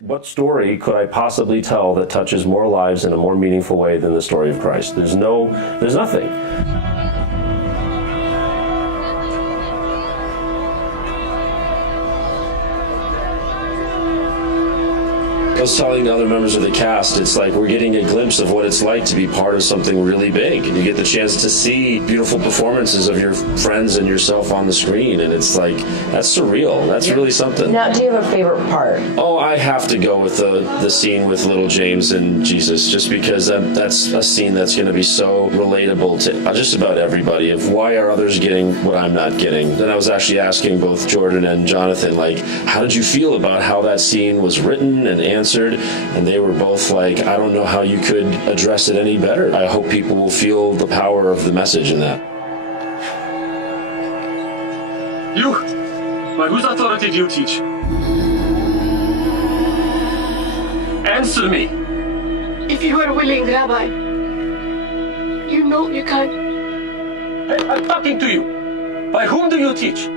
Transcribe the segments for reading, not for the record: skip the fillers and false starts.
What story could I possibly tell that touches more lives in a more meaningful way than the story of Christ? There's nothing. I was telling the other members of the cast, it's like we're getting a glimpse of what it's like to be part of something really big, and you get the chance to see beautiful performances of your friends and yourself on the screen, and it's like, that's surreal. That's really something. Now, do you have a favorite part? Oh, I have to go with the scene with little James and Jesus, just because that's a scene that's going to be so relatable to just about everybody, of why are others getting what I'm not getting. And I was actually asking both Jordan and Jonathan, like, how did you feel about how that scene was written and answered? And they were both like, I don't know how you could address it any better. I hope people will feel the power of the message in that. You? By whose authority do you teach? Answer me. If you are willing, Rabbi, you know you can't. Hey, I'm talking to you. By whom do you teach?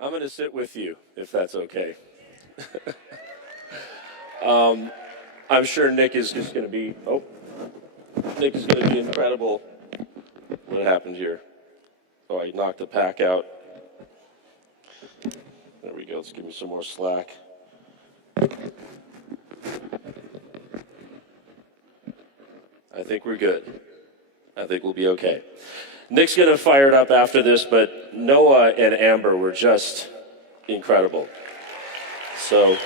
I'm going to sit with you, if that's okay. I'm sure Nick is just going to be, Nick is going to be incredible. What happened here? Oh, I knocked the pack out. There we go. Let's give me some more slack. I think we're good. I think we'll be okay. Nick's going to fire it up after this, but Noah and Amber were just incredible. So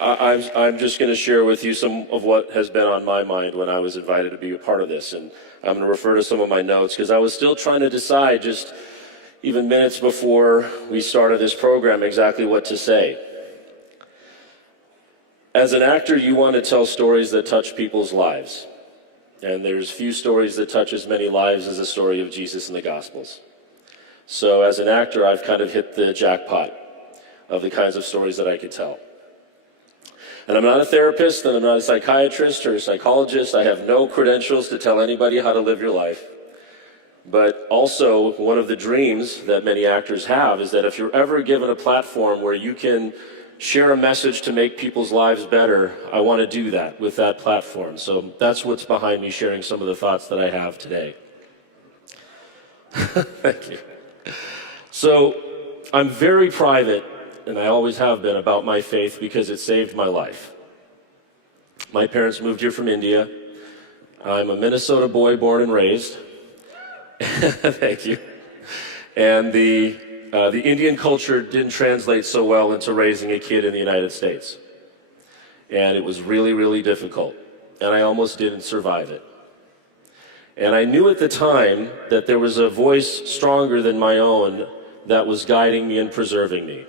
I'm just going to share with you some of what has been on my mind when I was invited to be a part of this. And I'm going to refer to some of my notes because I was still trying to decide, just even minutes before we started this program, exactly what to say. As an actor, you want to tell stories that touch people's lives. And there's few stories that touch as many lives as the story of Jesus in the Gospels. So as an actor, I've kind of hit the jackpot of the kinds of stories that I could tell. And I'm not a therapist, and I'm not a psychiatrist or a psychologist. I have no credentials to tell anybody how to live your life. But also, one of the dreams that many actors have is that if you're ever given a platform where you can share a message to make people's lives better, I want to do that with that platform. So that's what's behind me sharing some of the thoughts that I have today. Thank you. So I'm very private, and I always have been, about my faith because it saved my life. My parents moved here from India. I'm a Minnesota boy born and raised. Thank you. And the Indian culture didn't translate so well into raising a kid in the United States. And it was really, really difficult. And I almost didn't survive it. And I knew at the time that there was a voice stronger than my own that was guiding me and preserving me.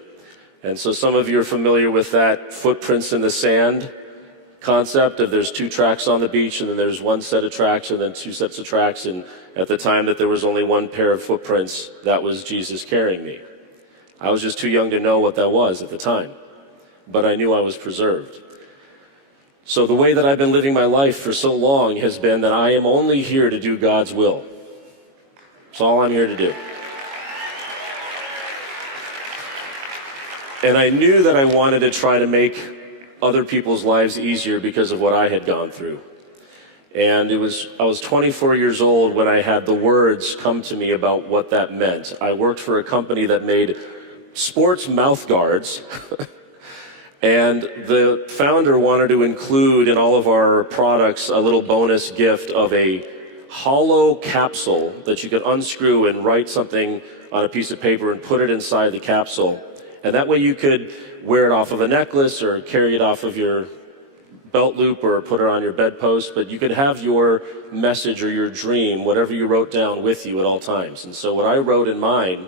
And so some of you are familiar with that footprints in the sand concept of there's two tracks on the beach, and then there's one set of tracks and then two sets of tracks. And at the time that there was only one pair of footprints, that was Jesus carrying me. I was just too young to know what that was at the time, but I knew I was preserved. So the way that I've been living my life for so long has been that I am only here to do God's will. That's all I'm here to do. And I knew that I wanted to try to make other people's lives easier because of what I had gone through. And I was 24 years old when I had the words come to me about what that meant. I worked for a company that made sports mouth guards. And the founder wanted to include in all of our products a little bonus gift of a hollow capsule that you could unscrew and write something on a piece of paper and put it inside the capsule. And that way you could wear it off of a necklace or carry it off of your belt loop or put it on your bedpost, but you could have your message or your dream, whatever you wrote down, with you at all times. And so what I wrote in mine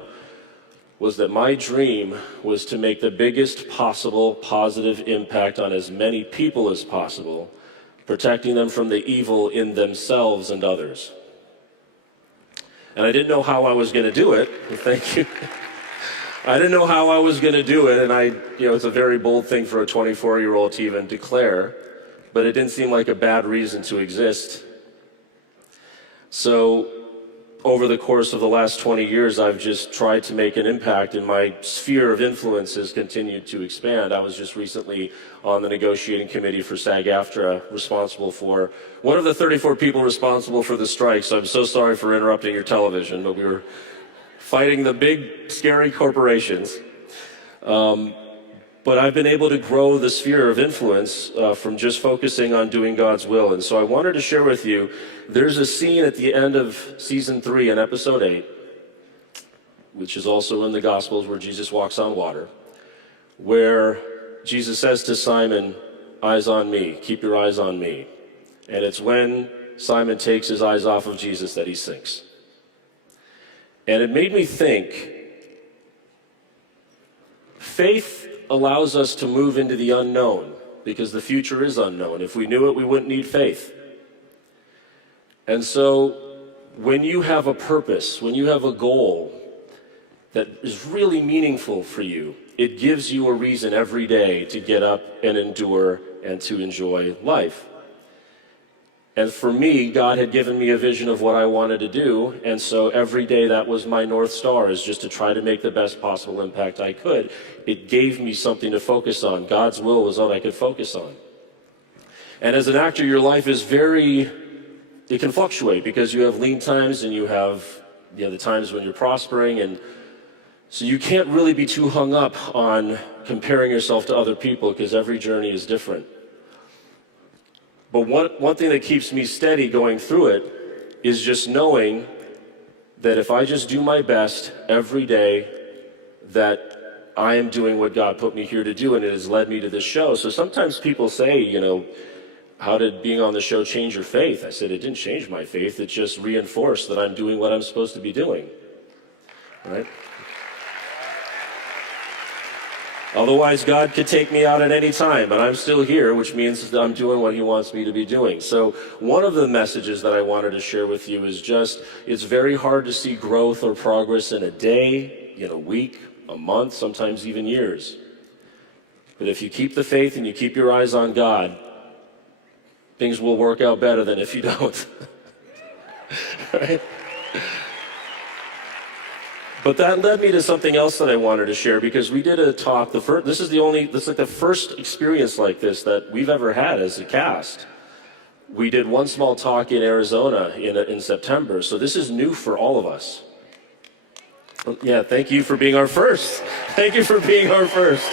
was that my dream was to make the biggest possible positive impact on as many people as possible, protecting them from the evil in themselves and others. And I didn't know how I was going to do it. Thank you. I didn't know how I was going to do it, and it's a very bold thing for a 24-year-old to even declare, but it didn't seem like a bad reason to exist. So over the course of the last 20 years, I've just tried to make an impact, and my sphere of influence has continued to expand. I was just recently on the negotiating committee for SAG-AFTRA, responsible for one of the 34 people responsible for the strike. So I'm so sorry for interrupting your television, but we were fighting the big, scary corporations. But I've been able to grow the sphere of influence from just focusing on doing God's will. And so I wanted to share with you, there's a scene at the end of season 3 in episode 8, which is also in the Gospels, where Jesus walks on water, where Jesus says to Simon, "Eyes on me, keep your eyes on me." And it's when Simon takes his eyes off of Jesus that he sinks. And it made me think, faith allows us to move into the unknown, because the future is unknown. If we knew it, we wouldn't need faith. And so when you have a purpose, when you have a goal that is really meaningful for you, it gives you a reason every day to get up and endure and to enjoy life. And for me, God had given me a vision of what I wanted to do, and so every day that was my North Star, is just to try to make the best possible impact I could. It gave me something to focus on. God's will was what I could focus on. And as an actor, your life is it can fluctuate, because you have lean times and you have the times when you're prospering, and so you can't really be too hung up on comparing yourself to other people, because every journey is different. But one thing that keeps me steady going through it is just knowing that if I just do my best every day, that I am doing what God put me here to do, and it has led me to this show. So sometimes people say, how did being on the show change your faith? I said, it didn't change my faith. It just reinforced that I'm doing what I'm supposed to be doing, right? Otherwise, God could take me out at any time, but I'm still here, which means that I'm doing what he wants me to be doing. So one of the messages that I wanted to share with you is just, it's very hard to see growth or progress in a day, in a week, a month, sometimes even years. But if you keep the faith and you keep your eyes on God, things will work out better than if you don't. Right? But that led me to something else that I wanted to share, because we did a talk. This is like the first experience like this that we've ever had as a cast. We did one small talk in Arizona in September, so this is new for all of us. Yeah, thank you for being our first. Thank you for being our first.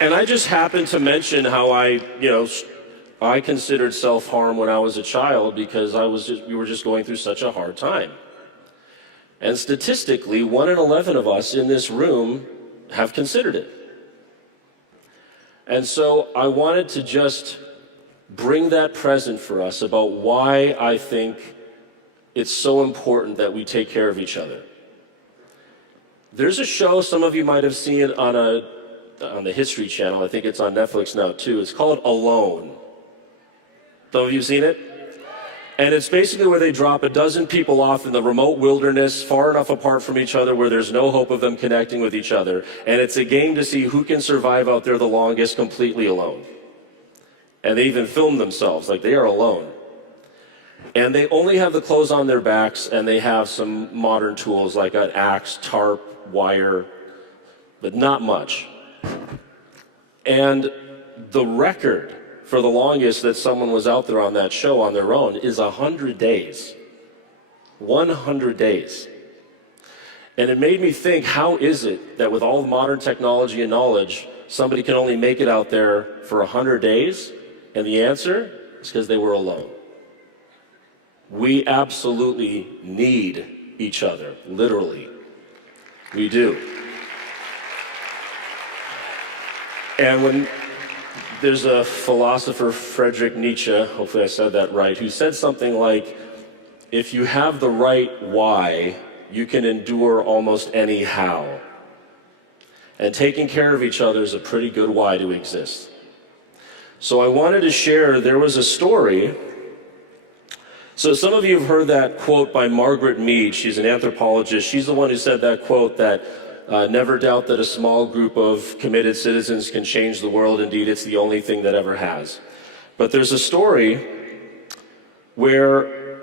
And I just happened to mention how I considered self-harm when I was a child, because we were just going through such a hard time. And statistically, 1 in 11 of us in this room have considered it. And so I wanted to just bring that present for us about why I think it's so important that we take care of each other. There's a show some of you might have seen on the History Channel. I think it's on Netflix now too. It's called Alone. Some of you seen it? And it's basically where they drop a dozen people off in the remote wilderness, far enough apart from each other where there's no hope of them connecting with each other. And it's a game to see who can survive out there the longest completely alone. And they even film themselves like they are alone. And they only have the clothes on their backs, and they have some modern tools like an axe, tarp, wire, but not much. And the record for the longest that someone was out there on that show on their own is 100 days. 100 days. And it made me think, how is it that with all the modern technology and knowledge, somebody can only make it out there for 100 days? And the answer is because they were alone. We absolutely need each other, literally. We do. And when there's a philosopher, Friedrich Nietzsche, hopefully I said that right, who said something like, if you have the right why, you can endure almost any how. And taking care of each other is a pretty good why to exist. So I wanted to share, there was a story. So some of you have heard that quote by Margaret Mead. She's an anthropologist. She's the one who said that quote that never doubt that a small group of committed citizens can change the world. Indeed, it's the only thing that ever has. But there's a story where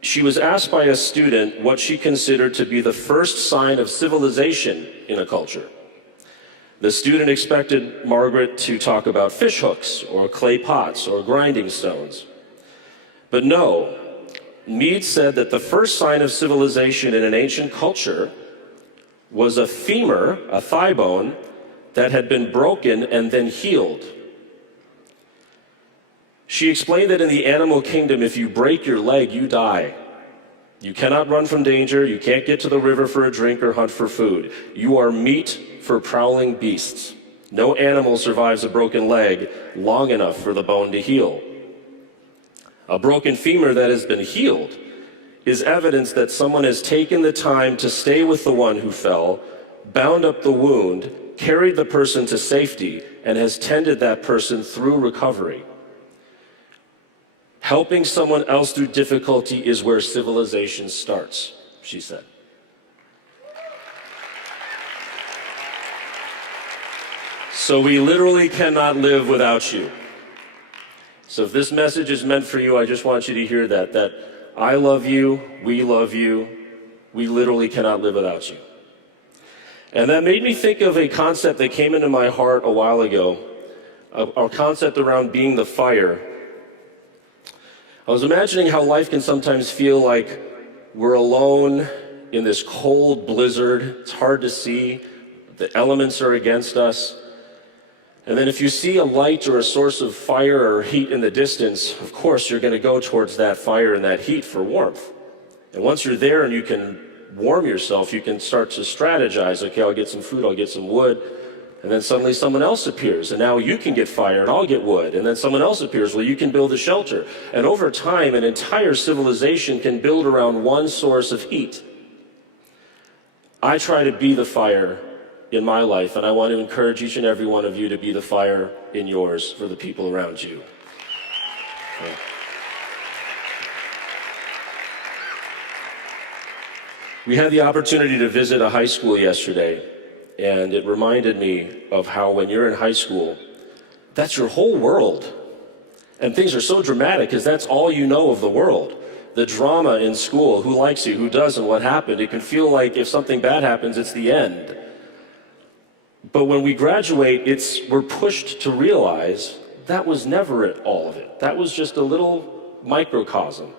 she was asked by a student what she considered to be the first sign of civilization in a culture. The student expected Margaret to talk about fish hooks or clay pots or grinding stones. But no, Mead said that the first sign of civilization in an ancient culture was a femur, a thigh bone, that had been broken and then healed. She explained that in the animal kingdom, if you break your leg, you die. You cannot run from danger, you can't get to the river for a drink or hunt for food. You are meat for prowling beasts. No animal survives a broken leg long enough for the bone to heal. A broken femur that has been healed is evidence that someone has taken the time to stay with the one who fell, bound up the wound, carried the person to safety, and has tended that person through recovery. Helping someone else through difficulty is where civilization starts, she said. So we literally cannot live without you. So if this message is meant for you, I just want you to hear that I love you, we literally cannot live without you. And that made me think of a concept that came into my heart a while ago, a concept around being the fire. I was imagining how life can sometimes feel like we're alone in this cold blizzard. It's hard to see. The elements are against us. And then if you see a light or a source of fire or heat in the distance, of course, you're going to go towards that fire and that heat for warmth. And once you're there and you can warm yourself, you can start to strategize. Okay, I'll get some food, I'll get some wood. And then suddenly someone else appears, and now you can get fire and I'll get wood. And then someone else appears, well, you can build a shelter. And over time, an entire civilization can build around one source of heat. I try to be the fire in my life, and I want to encourage each and every one of you to be the fire in yours for the people around you. Okay. We had the opportunity to visit a high school yesterday, and it reminded me of how when you're in high school, that's your whole world. And things are so dramatic because that's all you know of the world. The drama in school, who likes you, who doesn't, what happened. It can feel like if something bad happens, it's the end. But when we graduate, we're pushed to realize that was never all of it. That was just a little microcosm.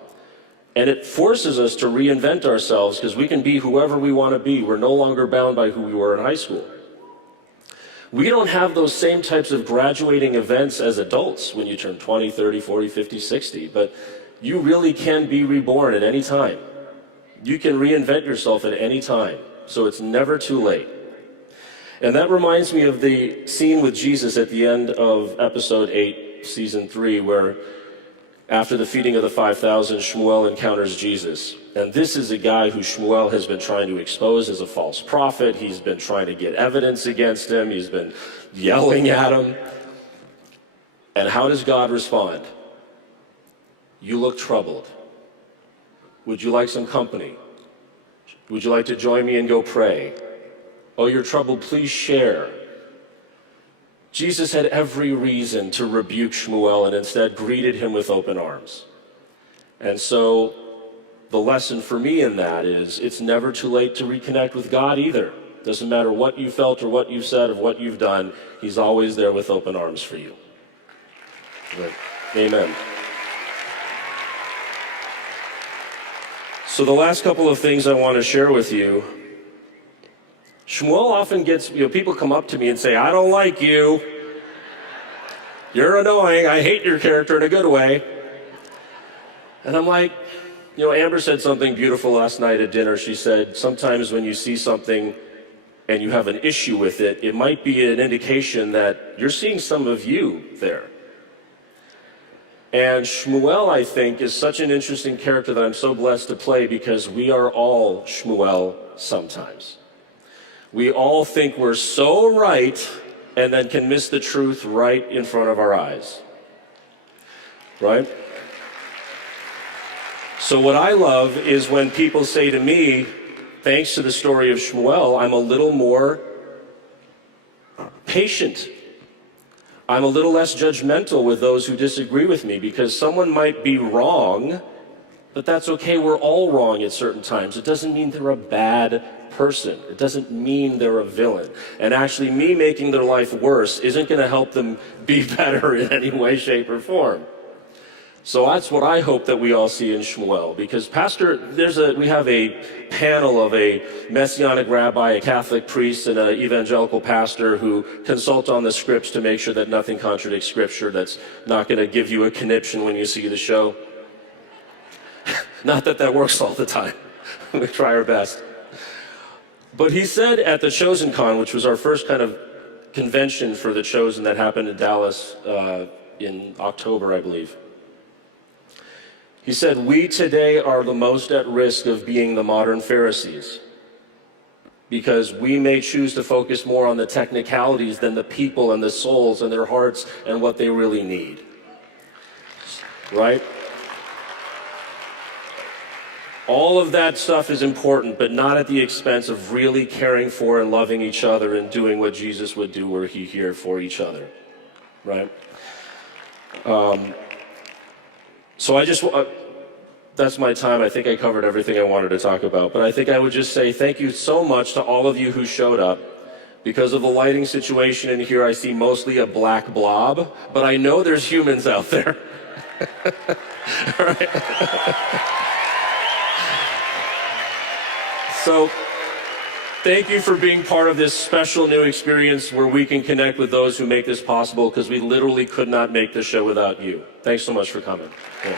And it forces us to reinvent ourselves because we can be whoever we want to be. We're no longer bound by who we were in high school. We don't have those same types of graduating events as adults when you turn 20, 30, 40, 50, 60. But you really can be reborn at any time. You can reinvent yourself at any time. So it's never too late. And that reminds me of the scene with Jesus at the end of episode 8, season 3, where after the feeding of the 5,000, Shmuel encounters Jesus. And this is a guy who Shmuel has been trying to expose as a false prophet. He's been trying to get evidence against him. He's been yelling at him. And how does God respond? You look troubled. Would you like some company? Would you like to join me and go pray? Oh, you're troubled, please share. Jesus had every reason to rebuke Shmuel and instead greeted him with open arms. And so the lesson for me in that is it's never too late to reconnect with God either. Doesn't matter what you felt or what you said or what you've done, he's always there with open arms for you. Amen. So the last couple of things I want to share with you. Shmuel often gets, people come up to me and say, I don't like you. You're annoying. I hate your character in a good way. And I'm like, Amber said something beautiful last night at dinner. She said, sometimes when you see something and you have an issue with it, it might be an indication that you're seeing some of you there. And Shmuel, I think, is such an interesting character that I'm so blessed to play because we are all Shmuel sometimes. We all think we're so right and then can miss the truth right in front of our eyes. Right? So what I love is when people say to me, thanks to the story of Shmuel, I'm a little more patient. I'm a little less judgmental with those who disagree with me, because someone might be wrong, but that's okay. We're all wrong at certain times. It doesn't mean they're a bad person. It doesn't mean they're a villain. And actually, me making their life worse isn't going to help them be better in any way, shape, or form. So that's what I hope that we all see in Shmuel, because we have a panel of a Messianic rabbi, a Catholic priest, and an evangelical pastor who consult on the scripts to make sure that nothing contradicts Scripture. That's not going to give you a conniption when you see the show. Not that that works all the time. We try our best. But he said at the Chosen Con, which was our first kind of convention for the Chosen that happened in Dallas in October, I believe. He said, we today are the most at risk of being the modern Pharisees, because we may choose to focus more on the technicalities than the people and the souls and their hearts and what they really need. Right? All of that stuff is important, but not at the expense of really caring for and loving each other and doing what Jesus would do were he here for each other. Right? So that's my time. I think I covered everything I wanted to talk about. But I think I would just say thank you so much to all of you who showed up. Because of the lighting situation in here, I see mostly a black blob, but I know there's humans out there. All right. So thank you for being part of this special new experience where we can connect with those who make this possible, because we literally could not make this show without you. Thanks so much for coming. Yeah.